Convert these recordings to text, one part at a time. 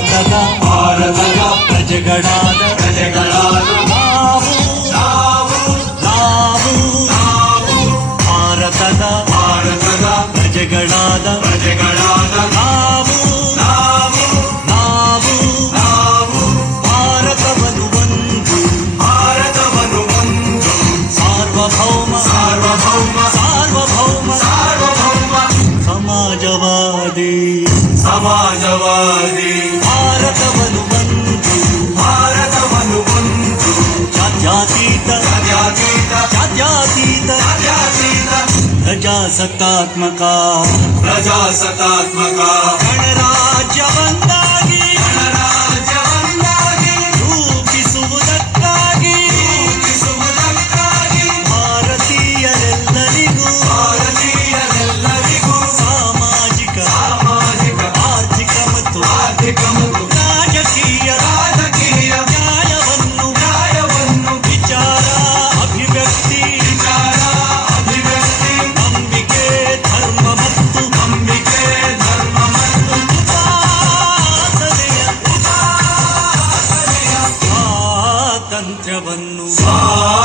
ಭಾರತದ ಪ್ರಜೆಗಳಾದ ನಾವು ಭಾರತದ ಪ್ರಜೆಗಳಾದ ನಾವು ಭಾರತವನ್ನು ಒಂದು ಸಾರ್ವಭೌಮ ಸಮಾಜವಾದಿ ಭಾರತವನ್ನು ಒಂದು ಜಾತ್ಯತೀತ ಪ್ರಜಾಸತ್ತಾತ್ಮಕ ಗಣರಾಜ್ಯವನ್ನಾಗಿ ರೂಪಿಸುವುದಕ್ಕಾಗಿ ಭಾರತೀಯರೆಲ್ಲರಿಗೂ ಸಾಮಾಜಿಕ ಆರ್ಥಿಕ ಮತ್ತು ರಾಜಕೀಯ ನ್ಯಾಯವನ್ನು ವಿಚಾರ ಅಭಿವ್ಯಕ್ತಿ ನಂಬಿಕೆ ಧರ್ಮ ಮತ್ತು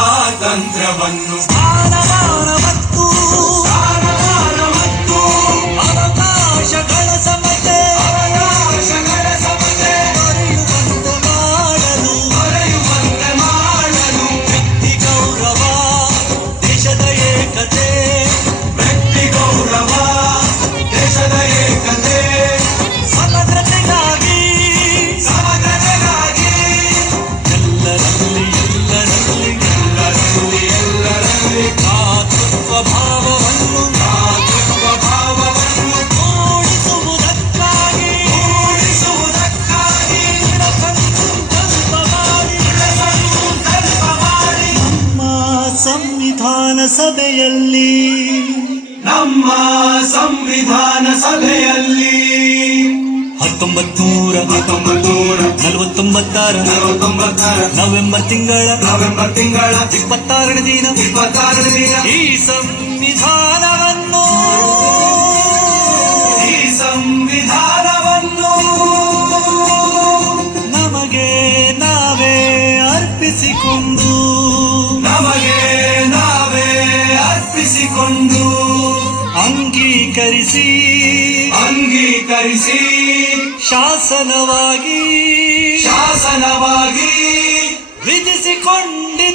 ಸ್ವಾತಂತ್ರ್ಯವನ್ನು ಸ್ಥಾನಮಾನ ಮತ್ತು ಅವಕಾಶಗಳ ಸಮತೆ ದೊರೆಯುವಂತೆ ಮಾಡಲು ವ್ಯಕ್ತಿ ಗೌರವ ದೇಶದ ಏಕತೆ ಸಮಗ್ರತೆಗಾಗಿ ಎಲ್ಲರಲ್ಲಿ ಭ್ರಾತೃತ್ವ ಭಾವವನ್ನು ಮೂಡಿಸುವುದಕ್ಕಾಗಿ ಸಂಕಲ್ಪ ಮಾಡಿ ನಮ್ಮ ಸಂವಿಧಾನ ಸಭೆಯಲ್ಲಿ 1949 ನವೆಂಬರ್ ತಿಂಗಳ 26ನೇ ದಿನ ಈ ಸಂವಿಧಾನವನ್ನು ನಮಗೆ ನಾವೇ ಅರ್ಪಿಸಿಕೊಂಡು ಅಂಗೀಕರಿಸಿ ಶಾಸನವಾಗಿ ವಿಧಿಸಿಕೊಂಡಿದೆ